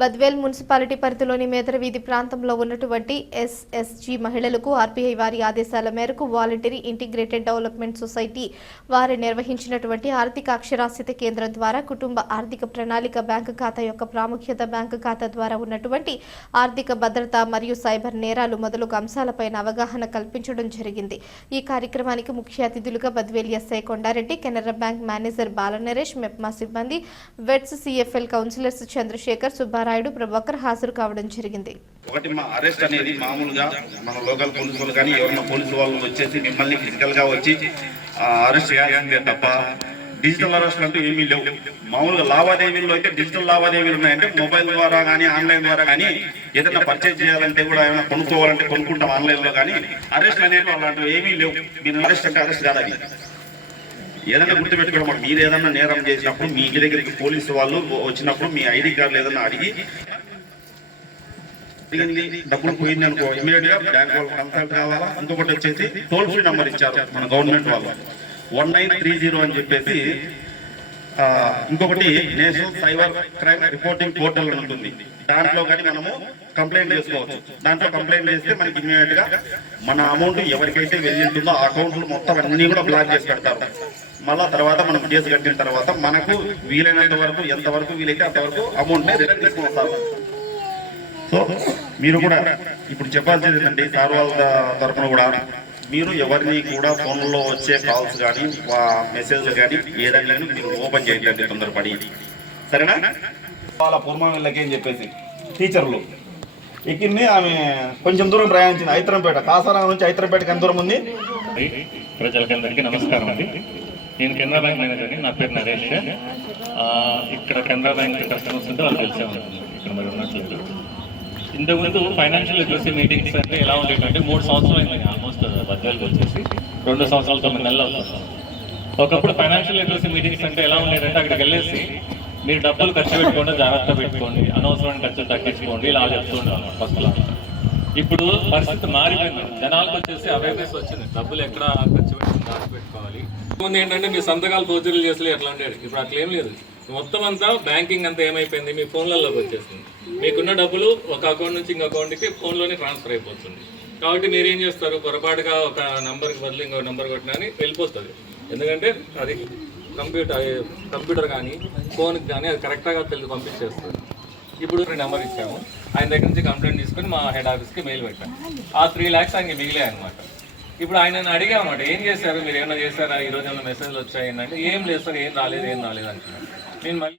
Badvel municipality పరిధిలోని మేదరవీధి ప్రాంతంలో ఉన్నటువంటి ఎస్ఎస్జీ మహిళలకు ఆర్బీఐ వారి ఆదేశాల మేరకు వాలంటరీ ఇంటిగ్రేటెడ్ డెవలప్మెంట్ సొసైటీ వారు నిర్వహించినటువంటి ఆర్థిక అక్షరాస్యత కేంద్రం ద్వారా కుటుంబ ఆర్థిక ప్రణాళిక బ్యాంకు ఖాతా యొక్క ప్రాముఖ్యత, బ్యాంకు ఖాతా ద్వారా ఉన్నటువంటి ఆర్థిక భద్రత మరియు సైబర్ నేరాలు మొదలగు అంశాలపైన అవగాహన కల్పించడం జరిగింది. ఈ కార్యక్రమానికి ముఖ్య అతిథులుగా Badvel SI Kondareddy, Canara bank manager Balanaresh, MEPMA సిబ్బంది, వెట్స్ సిఎఫ్ఎల్ కౌన్సిలర్స్ చంద్రశేఖర్, సుబ్బారాయుడు, ప్రభాకర్ హాజరు కావడం జరిగింది. ఒకటి మా అరెస్ట్ అనేది మామూలుగా మన లోకల్ పోలీసు వాళ్ళు కానీ ఎవరైనా పోలీసు వాళ్ళు వచ్చేసి మిమ్మల్ని ఫిజికల్ గా వచ్చి అరెస్ట్ చేయాల్సిందే తప్ప డిజిటల్ అరెస్ట్ అంటూ ఏమీ లేవు. మామూలుగా లావాదేవీల్లో అయితే డిజిటల్ లావాదేవీలు ఉన్నాయంటే మొబైల్ ద్వారా కానీ ఆన్లైన్ ద్వారా కానీ ఏదైనా పర్చేజ్ చేయాలంటే కూడా ఏమైనా కొనుక్కోవాలంటే కొనుక్కుంటాం ఆన్లైన్ లో. కానీ అరెస్ట్ అనేది అలాంటివి ఏమీ లేవు. మీరు అరెస్ట్ అంటే అరెస్ట్ కాదు. అది ఏదైనా గుర్తుపెట్టుకోవడం, మీరు ఏదైనా నేరం చేసినప్పుడు మీ దగ్గరికి పోలీసు వాళ్ళు వచ్చినప్పుడు మీ ఐడి కార్డులు ఏదైనా అడిగి డబ్బులు పోయింది అనుకో, ఇమీడియట్ గా బ్యాంక్ వాళ్ళు కన్సల్ట్ కావాలా. ఇంకొకటి వచ్చేసి టోల్ ఫ్రీ నెంబర్ ఇచ్చారు మన గవర్నమెంట్ వాళ్ళు 1930 అని చెప్పేసి. ఇంకొకటి national cyber crime reporting portal ఉంటుంది. దాంట్లో కానీ మనము కంప్లైంట్ చేసుకోవచ్చు. దాంట్లో కంప్లైంట్ చేస్తే మనకి ఇమీడియట్ గా మన అమౌంట్ ఎవరికైతే వెళ్ళింటుందో ఆ అకౌంట్లు మొత్తం అన్ని కూడా బ్లాక్ చేసి పెడతారు. మళ్ళా తర్వాత మనం కేసు కట్టిన తర్వాత మనకు వీలైనంత వరకు, ఎంతవరకు వీలైతే అంతవరకు అమౌంట్ రిటర్న్ తీసుకుని వస్తారు. సో మీరు కూడా ఇప్పుడు చెప్పాల్సింది ఏంటంటే సార్ వాళ్ళ తరఫున కూడా మీరు ఎవరిని కూడా ఫోన్లో వచ్చే కాల్స్ కానీ మెసేజ్లు కానీ ఏదైనా మీరు ఓపెన్ చేయండి తొందరపడి, సరేనా? వాళ్ళ పూర్వం వీళ్ళకేం చెప్పేసి టీచర్లు ఎక్కింది ఆమె కొంచెం దూరం ప్రయాణించింది, ఐతరంపేట, కాసారం నుంచి ఐతరంపేటకి ఎంత దూరం ఉంది? ప్రజలకందరికీ నమస్కారం అండి. నేను కెనరా బ్యాంక్ మేనేజర్ని. నా పేరు నరేష్. ఇక్కడ కెనరా బ్యాంక్ కస్టమర్స్ ఉంటే వాళ్ళు తెలిసే ఉంటుంది ఇక్కడ మరి ఉన్నట్లేదు. ఇంతకుముందు ఫైనాన్షియల్ లిటరసీ మీటింగ్స్ అంటే ఎలా ఉండేటంటే 3 సంవత్సరాలు అయింది ఆల్మోస్ట్ బద్వేల్కి వచ్చేసి 2 సంవత్సరాలు 9 నెలలు అవుతుంది. ఒకప్పుడు ఫైనాన్షియల్ లిటరసీ మీటింగ్స్ అంటే ఎలా ఉండేటంటే అక్కడికి వెళ్ళేసి మీరు డబ్బులు ఖర్చు పెట్టుకోండి, జాగ్రత్త పెట్టుకోండి, అనవసరమైన ఖర్చులు తగ్గించుకోండి, ఇలా చెప్తుండాలి ఫస్ట్లో. ఇప్పుడు పరిస్థితి మారిపోయింది. జనాలకు వచ్చేసి అవేర్నెస్ వచ్చింది, డబ్బులు ఎక్కడ ఖర్చు పెట్టుకుని దాచిపెట్టుకోవాలి. ముందు ఏంటంటే మీ సంతకాలు ఫోర్జరీలు చేసి ఎట్లా ఉండేది, ఇప్పుడు అట్లా ఏం లేదు. మొత్తం అంతా బ్యాంకింగ్ అంతా ఏమైపోయింది, మీ ఫోన్లలోకి వచ్చేస్తుంది. మీకున్న డబ్బులు ఒక అకౌంట్ నుంచి ఇంకో అకౌంట్కి ఫోన్లోనే ట్రాన్స్ఫర్ అయిపోతుంది. కాబట్టి మీరు ఏం చేస్తారు, పొరపాటుగా ఒక నెంబర్కి బదులు ఇంకో నెంబర్ కొట్టినా అని వెళ్ళిపోతుంది. ఎందుకంటే అది కంప్యూటర్ కానీ ఫోన్కి కానీ అది కరెక్ట్గా తెలిసి పంపించేస్తుంది. ఇప్పుడు నెంబర్ ఇచ్చాము, ఆయన దగ్గర నుంచి కంప్లైంట్ తీసుకొని మా హెడ్ ఆఫీస్కి మెయిల్ పెట్టాము. ఆ 3 lakhs ఆయనకి మిగిలాయి అనమాట. ఇప్పుడు ఆయన అడిగామన్నమాట, ఏం చేశారు, మీరు ఏమైనా చేశారా, ఈరోజు ఏమైనా మెసేజ్లు వచ్చాయి అంటే ఏం లేదు సార్, ఏం రాలేదు అంటున్నారు. నేను మళ్ళీ